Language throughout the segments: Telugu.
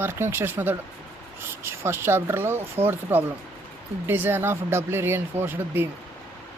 వర్కింగ్ స్ట్రెస్ మెథడ్ ఫస్ట్ చాప్టర్లో fourth problem, design of doubly reinforced beam.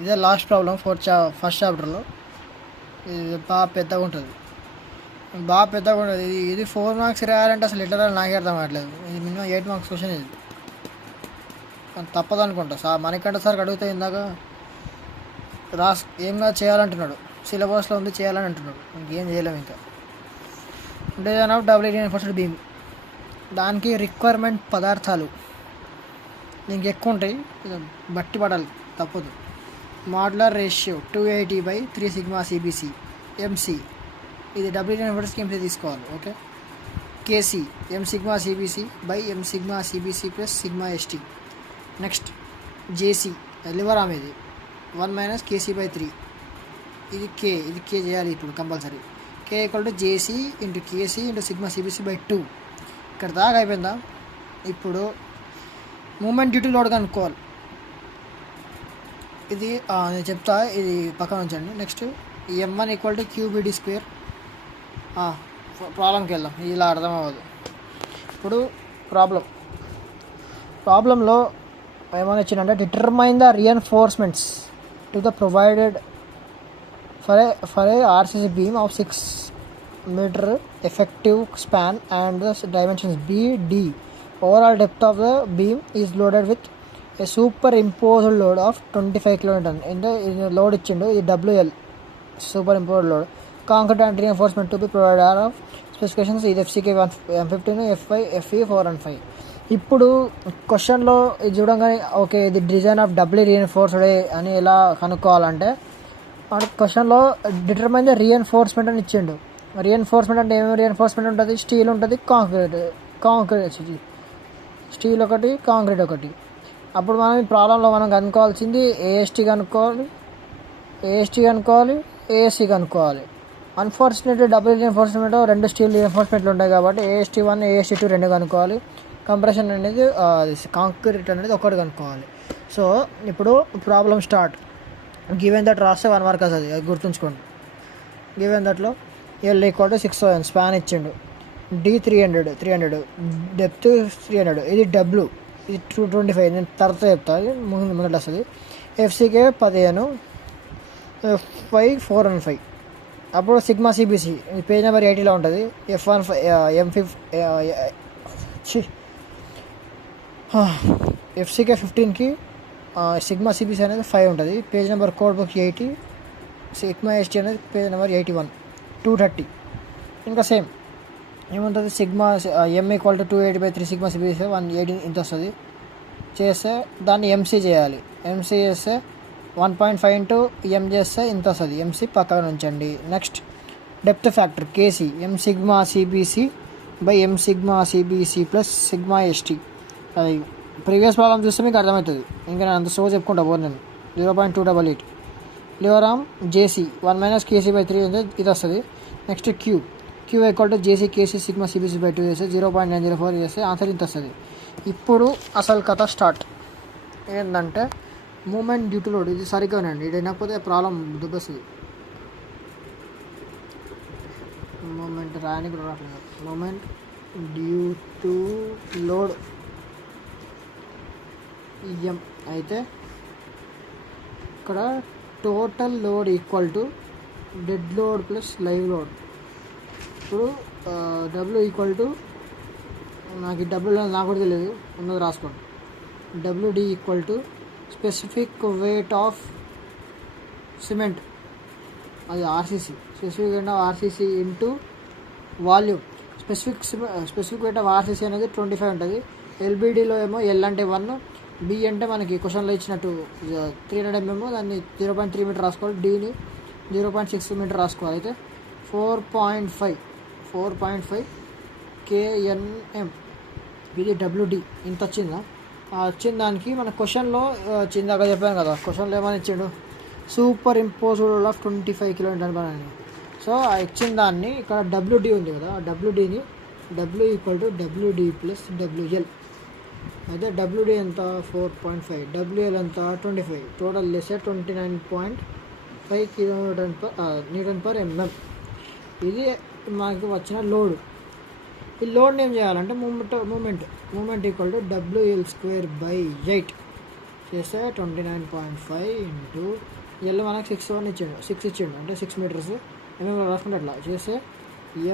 ఇదే లాస్ట్ ప్రాబ్లం ఫస్ట్ చాప్టర్లో. ఇది బాగా పెద్దగా ఉంటుంది. ఇది 4 మార్క్స్ రాయాలంటే అసలు ఎట్లా నాకే అర్థం కావట్లేదు. ఇది మినిమం 8 మార్క్స్ క్వశ్చన్. ఇది తప్పదు అనుకుంటా. మనకంటే సార్కి అడిగితే ఇందాక ఏంగా చేయాలంటున్నాడు, సిలబస్లో ఉంది చేయాలని అంటున్నాడు. ఇంకేం చేయలేము. ఇంకా design of doubly reinforced beam, దానికి రిక్వైర్మెంట్ పదార్థాలు ఇంకెక్కువ ఉంటాయి, బట్టి పడాలి, తప్పదు. Modular ratio 280/3 sigma CBC MC, ఇది డబ్ల్యూ రీఎన్ఫోర్స్డ్కి ఎంసీ తీసుకోవాలి. Okay. KC M sigma CBC by M sigma CBC plus sigma ST. Next JC lever arm, ఇది 1 - KC/3. ఇది కే చేయాలి ఇప్పుడు compulsory. K = JC into KC into sigma CBC. ఇక్కడ దాకా అయిపోయిందా? ఇప్పుడు మూమెంట్ డ్యూ టు లోడ్ కనుక్కోవాలి. ఇది నేను చెప్తా, ఇది పక్కన ఉంచండి. Next M1 = QBD². ప్రాబ్లంకి వెళ్దాం, ఇలా అర్థం అవ్వదు. ఇప్పుడు ప్రాబ్లంలో ఏమైనా ఇచ్చిందంటే, determine the reinforcements to the provided for a RCC beam of 6 meter effective span and the dimensions BD. Overall depth of the beam is loaded with a superimposed load of 25 kN. In the load ఇచ్చిండు, ఇది WL superimposed load. Concrete and reinforcement to be provided of specifications ఇది FCK 115, FI, FE 4 and 5. ఇప్పుడు క్వశ్చన్లో ఇది చూడంగానే ఓకే ఇది డిజైన్ ఆఫ్ డబ్లీ రీఎన్ఫోర్స్డ్ అని ఎలా కనుక్కోవాలంటే, మనకి క్వశ్చన్లో డిటర్మైన్ ద రీఎన్ఫోర్స్మెంట్ అని ఇచ్చిండు. రీఎన్ఫోర్స్మెంట్ అంటే ఏమేమి రీఎన్ఫోర్స్మెంట్ ఉంటుంది? స్టీల్ ఉంటుంది, కాంక్రీట్ స్టీల్ ఒకటి, కాంక్రీట్ ఒకటి. అప్పుడు మనం ఈ ప్రాబ్లంలో మనం కనుక్కోవాల్సింది ఏఎస్టీ కనుక్కోవాలి, ఏఎస్సీ కనుక్కోవాలి. అన్ఫార్చునేట్లీ డబుల్ రీఎన్ఫోర్స్మెంట్ 2 స్టీల్ రీఎన్ఫోర్స్మెంట్లు ఉంటాయి కాబట్టి AST 1 AST 2 2 కనుక్కోవాలి. కంప్రెషన్ అనేది కాంక్రీట్ అనేది ఒకటి కనుక్కోవాలి. సో ఇప్పుడు ప్రాబ్లం స్టార్ట్. గివెన్ దట్ రాస్తే 1 మార్క్ వస్తుంది, అది గుర్తుంచుకోండి. గివెన్ దట్లో L = 6 స్పాన్ ఇచ్చిండు, D 300, డెప్త్ 300, ఇది W, ఇది 225. నేను తర్వాత చెప్తా, ముందట వస్తుంది. FCK 15, FI 4 and 5. అప్పుడు సిగ్మా సిబిసి పేజ్ నెంబర్ 80లో ఉంటుంది. FCK 15కి సిగ్మా సిబిసి అనేది 5 ఉంటుంది. Page number code book 80. Sigma ST అనేది పేజ్ నెంబర్ 81, 230. ఇంకా సేమ్ ఏముంటుంది, సిగ్మా M = 280/3 సిగ్మా సిబిసి 180 ఇంత వస్తుంది. చేస్తే దాన్ని ఎంసీ చేయాలి. ఎంసీ చేస్తే 1.5 ఇంటూ M చేస్తే ఇంత వస్తుంది. ఎంసీ పక్కన ఉంచండి. Next depth factor KC M sigma CBC by M sigma CBC plus sigma ST. అది ప్రీవియస్ ప్రాబ్లం చూస్తే మీకు అర్థమవుతుంది. ఇంకా నేను అంత సో చెప్పుకుంటా పోను నేను. 0.288. లివర్ ఆర్మ్ జేసీ 1 - KC/3 ఉంది, ఇది వస్తుంది. నెక్స్ట్ క్యూ = జేసీ కేసీ సిగ్మా సిబిసి/2 చేస్తే 0.904 చేస్తే ఆన్సర్ ఇంత వస్తుంది. ఇప్పుడు అసలు కథ స్టార్ట్. ఏంటంటే మూమెంట్ డ్యూ టు లోడ్, ఇది సరిగ్గా ఉండండి, ఇది వినకపోతే ప్రాబ్లం దుబ్బేస్తుంది. మూమెంట్ రాయడానికి కూడా రావట్లేదు. Moment due to load M అయితే ఇక్కడ total load = dead load plus live load. ఇప్పుడు W నాకు డబ్ల్యూ నాకు కూడా తెలియదు, ఉన్నది రాసుకోండి. WD = specific weight of cement, అది RCC. Specific weight of RCC into volume. Specific weight of RCC అనేది 25 ఉంటుంది. ఎల్బిడిలో ఏమో L అంటే 1, B అంటే మనకి క్వశ్చన్లో ఇచ్చినట్టు 300 mm, దాన్ని 0.3 మీటర్ రాసుకోవాలి. Dని 0.6 మీటర్ రాసుకోవాలి. అయితే 4.5 kNm, ఇది WD. ఇంత వచ్చిందా? వచ్చిన దానికి మన క్వశ్చన్లో చిందాక చెప్పాను కదా, క్వశ్చన్లో ఏమని ఇచ్చాడు, super imposed load of 25 kN అని. సో ఆ ఇచ్చిన దాన్ని ఇక్కడ WD ఉంది కదా, ఆ WDని W = WD ప్లస్ WL. అయితే WD ఎంత 4.5, WL ఎంత 25, టోటల్ చేస్తే 29.5 kN/mm. ఇది మనకు వచ్చిన లోడ్. ఈ లోడ్ని ఏం చేయాలంటే మూమెంట్ ఈక్వల్ టు WL²/8 చేస్తే 29.5 ఇంటూ ఎల్ మనకు 6 ఇచ్చిండు అంటే 6 మీటర్స్ ఏమేమి రాసుకుంటే అట్లా చేస్తే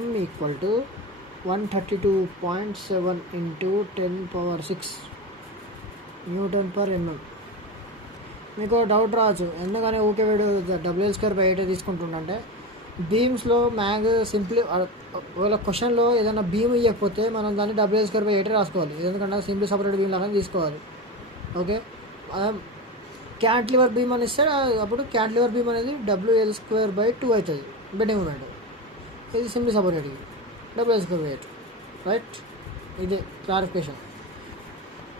M equal to 132.7 into 10⁻6 Nm. మీకు డౌట్ రావచ్చు ఎందుకని ఊకే వీడు WL²/8 తీసుకుంటుండంటే బీమ్స్లో సింప్లీ ఒకవేళ క్వశ్చన్లో ఏదైనా బీమ్ ఇవ్వకపోతే మనం దాన్ని WL²/8 రాసుకోవాలి, ఎందుకంటే సింప్లీ సపరేట్ బీమ్ లాగా తీసుకోవాలి. ఓకే, క్యాంటిలివర్ బీమ్ అని ఇస్తే అప్పుడు క్యాంటిలివర్ బీమ్ అనేది WL²/2 అవుతుంది బెండింగ్ మూమెంట్. ఇది సింప్లీ సపరేట్ WL²/8 రైట్. ఇదే క్లారిఫికేషన్.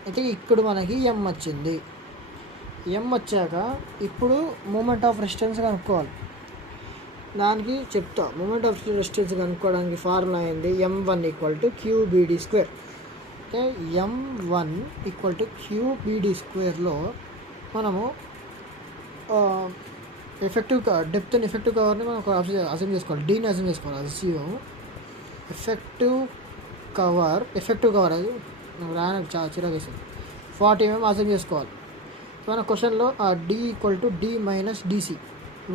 అయితే ఇక్కడ మనకి M వచ్చింది. M వచ్చాక ఇప్పుడు మూమెంట్ ఆఫ్ రెసిస్టెన్స్ కనుక్కోవాలి. దానికి చెప్తా. మూమెంట్ ఆఫ్ రెసిస్టెన్స్ కనుక్కోవడానికి ఫార్ములా అయింది M1 = QBD². అంటే M1 = QBD²లో మనము ఎఫెక్టివ్ కవర్ని మనం అసెంబ్ల్ చేసుకోవాలి. డీని అసెంబ్ల్ చేసుకోవాలి. అది ఎఫెక్టివ్ కవర్ అది రాయడానికి చాలా చిరాకు వేస్తుంది. 40 mm అసెంబ్ల్ చేసుకోవాలి. మన క్వశ్చన్లో D = D - DC.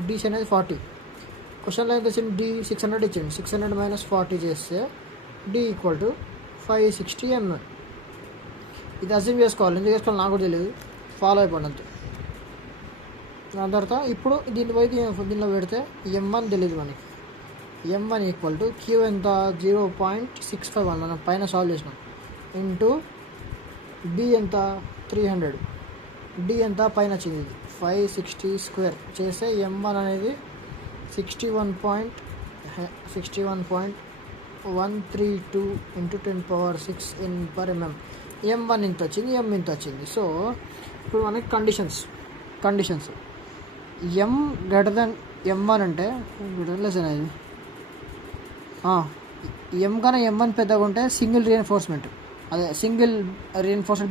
DC అనేది 40. క్వశ్చన్లో ఎంత వచ్చింది? D 600 ఇచ్చింది. 600 - 40 చేస్తే D = 560 mm. ఇది అజ్యూమ్ చేసుకోవాలి. ఎందుకు చేసుకోవాలి నాకు కూడా తెలియదు, ఫాలో అయిపోండి అంతే. దాని తర్వాత ఇప్పుడు దీనిలో పెడితే M1 తెలియదు మనకి. M1 = Q ఎంత 0.651 మనం పైన సాల్వ్ చేసినాం ఇంటూ B ఎంత 300, D ఎంత పైన వచ్చింది 560² చేస్తే M1 అనేది 61.132 ఇంటూ 10⁻6 Nm. M1 ఇంత వచ్చింది, M ఇంత వచ్చింది. సో ఇప్పుడు మనకి కండిషన్స్ M > M1 అంటే లెస్ అనేది M కన్నా M1 పెద్దగా ఉంటే సింగిల్ రీఎన్ఫోర్స్మెంట్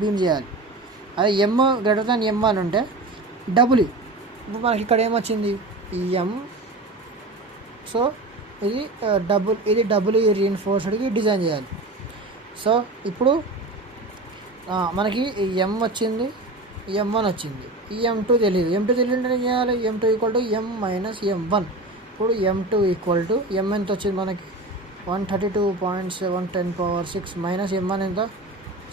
బీమ్ చేయాలి. అదే M > M1 అంటే డబుల్. ఇప్పుడు మనకి ఇక్కడ ఏమొచ్చింది M. సో ఇది డబుల్ రీఎన్ఫోర్స్డ్కి డిజైన్ చేయాలి. సో ఇప్పుడు మనకి M వచ్చింది, M1 వచ్చింది, ఈ M2 తెలియదు. M2 తెలియదు ఏం చేయాలి? M2 = M - M1. ఇప్పుడు M2 = M ఎంత వచ్చింది మనకి 132.7 10⁻6 మైనస్ M1 ఎంత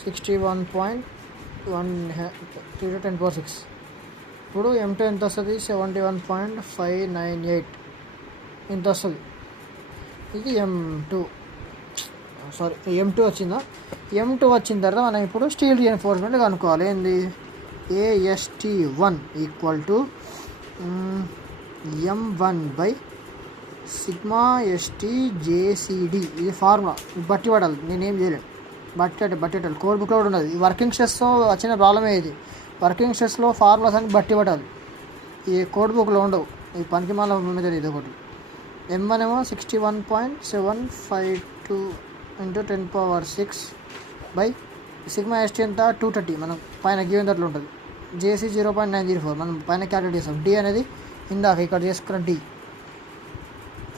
61.132 10⁻6. ఇప్పుడు M2 ఎంత వస్తుంది? 71.598 ఇంత వస్తుంది. ఇది M2 వచ్చిందా? M2 వచ్చిన తర్వాత మనం ఇప్పుడు స్టీల్ రీఎన్ఫోర్స్మెంట్ కనుక్కోవాలి. ఏంది? AST1 = M1/σST/JCD. ఇది ఫార్ములా. బట్టి పడాలి, నేనేం చేయలేను. బట్టి కోడ్ బుక్లో కూడా ఉన్నది. ఈ వర్కింగ్ స్ట్రెస్తో వచ్చిన ప్రాబ్లమే ఇది. వర్కింగ్ స్ట్రెస్లో ఫార్ములాస్ అని బట్టి పడాలి. ఈ కోడ్ బుక్లో ఉండవు. ఈ పనికి మాల మెథడ్ ఇది ఒకటి. M1 ఏమో 61.752 ఇంటూ 10⁻6 ∑ST ఎంత 230 మనం పైన గివెన్ దాంట్లో ఉంటుంది. JC 0.904 మనం పైన క్యాలిక్యులేట్ చేస్తాం. D అనేది ఇందాక ఇక్కడ చేసుకున్న D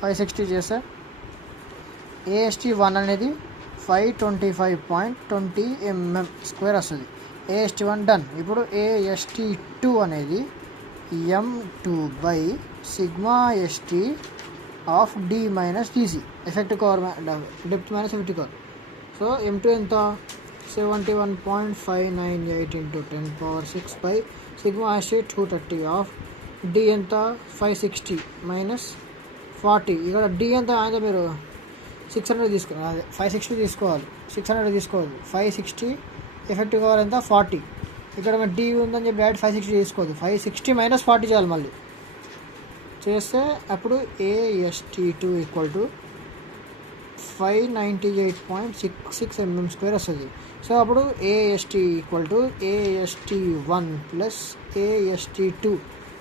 560 చేస్తే AST1 అనేది 525.20 mm² వస్తుంది. AST1 done. ఇప్పుడు AST2 అనేది M2/σST of D - DC effective cover depth - effective cover. So M2 ఎంత 71.598 ఇంటూ 10⁻6 ∑ST 230 ఆఫ్ D ఎంత 560 - 40. ఇక్కడ D ఎంత అయితే మీరు 600 తీసుకోవాలి. అదే 560 తీసుకోవాలి, 600 తీసుకోవద్దు. 560 ఎఫెక్టివ్ కవర్ ఎంత 40. ఇక్కడ మన D ఉందని చెప్పి డైరెక్ట్ 560 తీసుకోవద్దు. 560 - 40 చేయాలి మళ్ళీ చేస్తే అప్పుడు AST2 = 598.66 mm² వస్తుంది. సో అప్పుడు AST = AST1 + AST2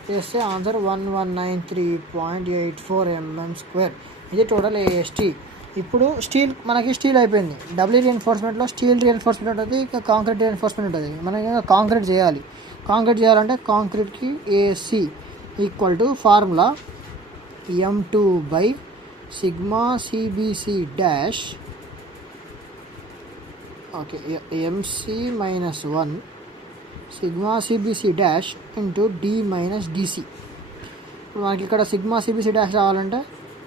చేస్తే ఆన్సర్ 1193.84 mm². ఇది టోటల్ AST. ఇప్పుడు మనకి స్టీల్ అయిపోయింది. డబుల్ రీఎన్ఫోర్స్మెంట్లో స్టీల్ రీఎన్ఫోర్స్మెంట్ ఉంటుంది, ఇంకా కాంక్రీట్ రీఎన్ఫోర్స్మెంట్ ఉంటుంది. మనం కాంక్రీట్ చేయాలంటే కాంక్రీట్కి AC = formula M2/σCBC okay, MC minus 1 sigma CBC dash into D minus DC. ఇప్పుడు మనకి ఇక్కడ సిగ్మా సిబిసి డాష్ రావాలంటే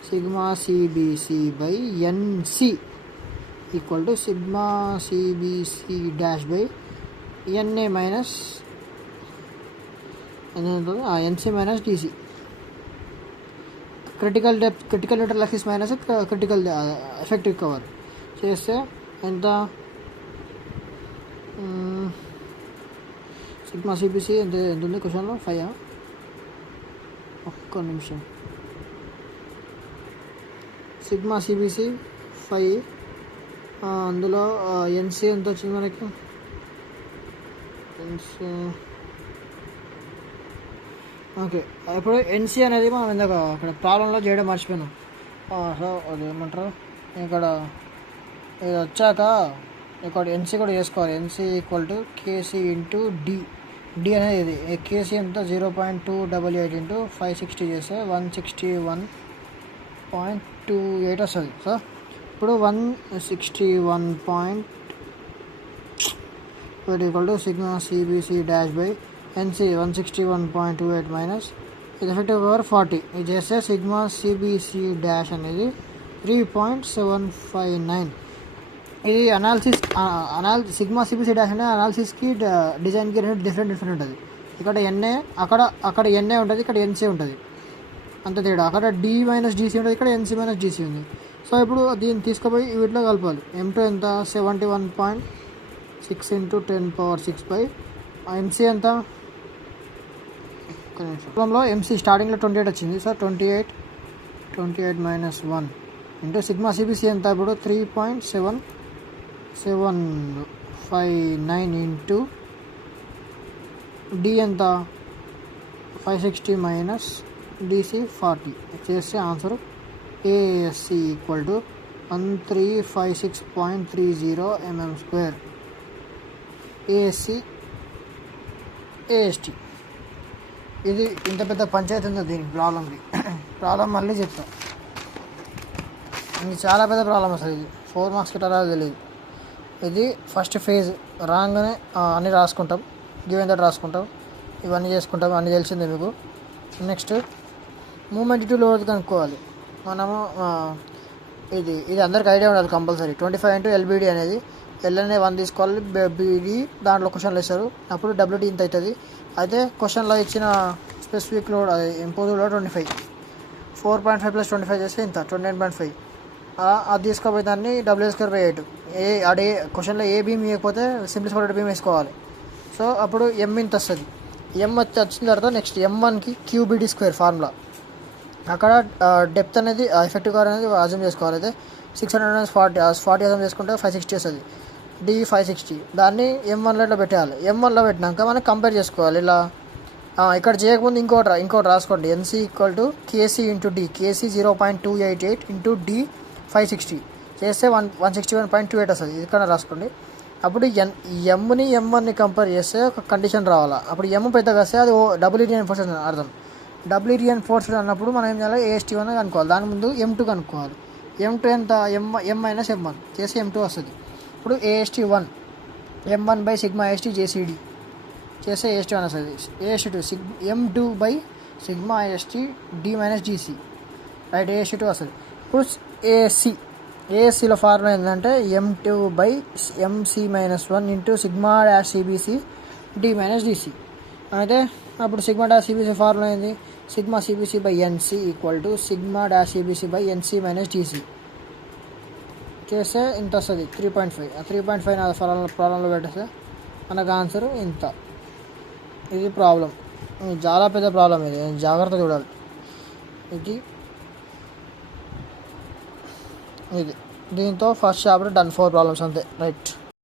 sigma CBC by NC equal to sigma CBC dash by NA minus NC minus DC. Critical neutral axis minus critical effective cover చేస్తే ఎంత? సిగ్మా సిబిసి ఎంత ఉంది క్వశ్చన్లో? 5. ఒక్క నిమిషం. సిగ్మా సిబిసి 5, అందులో ఎన్సి ఎంత వచ్చింది మనకి? ఎన్సి ఓకే, ఇప్పుడు ఎన్సి అనేది మనం ఇందాక అక్కడ ప్రాబ్లంలో చేయడం మర్చిపోయాను. సో అది ఏమంటారు, ఇక్కడ ఇది వచ్చాక ఇక్కడ ఎన్సి కూడా చేసుకోవాలి. NC equal to KC into D. D అనేది ఇది కేసీ ఎంత? 0.288 ఇంటూ 560 చేస్తే 161.28 వస్తుంది. సో ఇప్పుడు 161.28 equal to sigma CBC dash by NC 161.28 minus ఇది ఎఫెక్టివ్ కవర్ 40. ఇది చేస్తే సిగ్మా సిబిసి డాష్ అనేది 3.759. ఇది అనాలిసిస్ సిగ్మా సిబిసి డాష్ అనేది అనాలిసిస్కి డిజైన్కి రెండు డిఫరెంట్ ఉంటుంది. ఇక్కడ ఎన్ఏ అక్కడ ఎన్ఏ ఉంటుంది, ఇక్కడ ఎన్సీ ఉంటుంది, అంత తేడా. అక్కడ డి మైనస్ డీసీ ఉంటుంది, ఇక్కడ ఎన్సీ మైనస్ డీసీ ఉంది. సో ఇప్పుడు దీన్ని తీసుకుపోయి వీటిలో కలపాలి. M2 ఎంత? 71.6 ఇంటూ 10⁶ బై ఎంసీ ఎంత? ప్రాబ్లంలో ఎంసీ స్టార్టింగ్లో 28 వచ్చింది. So 28 minus 1 into sigma CBC ఎంత? ఇప్పుడు 3.759 ఇంటూ డి ఎంత? 560 మైనస్ డిసి 40 చేస్తే answer ASC equal to 1356.30 mm². ASC AST. ఇది ఇంత పెద్ద పంచాయతీ ఉందో దీనికి ప్రాబ్లంకి. ప్రాబ్లం మళ్ళీ చెప్తా. ఇది చాలా పెద్ద ప్రాబ్లం అసలు. ఇది 4 మార్క్స్ కిట్టా తెలియదు. ఇది ఫస్ట్ ఫేజ్ రాగానే అన్నీ రాసుకుంటాం, గివెన్ దట్ రాసుకుంటాం, ఇవన్నీ చేసుకుంటాం, అన్నీ తెలిసిందే మీకు. నెక్స్ట్ మూమెంట్ టు లోడ్ కనుక్కోవాలి మనము. ఇది అందరికి ఐడియా ఉండాలి కంపల్సరీ. 25 ఇంటూ ఎల్బిడి అనేది ఎల్ అనే 1 తీసుకోవాలి, బీడీ దాంట్లో క్వశ్చన్లు వేస్తారు, అప్పుడు డబ్ల్యూడి ఇంత అవుతుంది. అయితే క్వశ్చన్లో ఇచ్చిన స్పెసిఫిక్ లోడ్ అది ఇంపోజ్ లోడ్ 25, 4.5 + 25 చేస్తే ఇంత 29.5. అది తీసుకోపోయి దాన్ని W²/8. అడే క్వశ్చన్లో ఏ బీమ్ ఇవ్వకపోతే సింప్లిఫైడ్ బీమ్ వేసుకోవాలి. సో అప్పుడు ఎం ఇంత వస్తుంది. ఎం వచ్చిన తర్వాత నెక్స్ట్ M1కి QBD² ఫార్ములా. అక్కడ డెప్త్ అనేది ఎఫెక్టివ్ కవర్ అనేది అజ్యూమ్ చేసుకోవాలి. అయితే 640 అజ్యూమ్ చేసుకుంటే 560 వస్తుంది. D 560 దాన్ని M1లో ఇట్లా పెట్టేయాలి. M1లో పెట్టినాక మనం కంపేర్ చేసుకోవాలి. ఇలా ఇక్కడ చేయకముందు ఇంకోటి రాసుకోండి. NC equal to KC into D. KC 0.288 into D 560 చేస్తే 161.28 వస్తుంది. ఇక్కడ రాసుకోండి. అప్పుడు ఎమ్ని M1ని కంపేర్ చేస్తే ఒక కండిషన్ రావాలా. అప్పుడు ఎమ్ పెద్దగా వస్తే అది డబుల్ రీఎన్ఫోర్స్డ్ అని అర్థం. డబుల్ రీఎన్ఫోర్స్డ్ అన్నప్పుడు మనం ఏం చేయాలి? AST1 కనుక్కోవాలి. దాని ముందు M2 కనుక్కోవాలి. M2 ఎంత? M మైనస్ M1 చేస్తే M2 వస్తుంది. ఇప్పుడు AST1 M1 by sigma AST JCD చేస్తే AST1 వస్తుంది. AST2 M2 by sigma AST D minus GC right, AST2 వస్తుంది. ఇప్పుడు ఏఎస్సిలో ఫార్ములా ఏంటంటే M2 by MC-1 into sigma dash CBC D minus DC. అయితే అప్పుడు సిగ్మా డాష్ CBC ఫార్ములా ఏంది? Sigma CBC by NC equal to sigma dash CBC by NC minus DC చేస్తే ఇంత వస్తుంది 3.5. ఆ 3.5 నా ప్రాబ్లంలో పెట్టేస్తే మనకు ఆన్సర్ ఇంత. ఇది ప్రాబ్లం, చాలా పెద్ద ప్రాబ్లం. ఇది జాగ్రత్త చూడాలి. ఇది దీంతో ఫస్ట్ చాప్టర్ డన్. 4 ప్రాబ్లమ్స్ అంతే రైట్.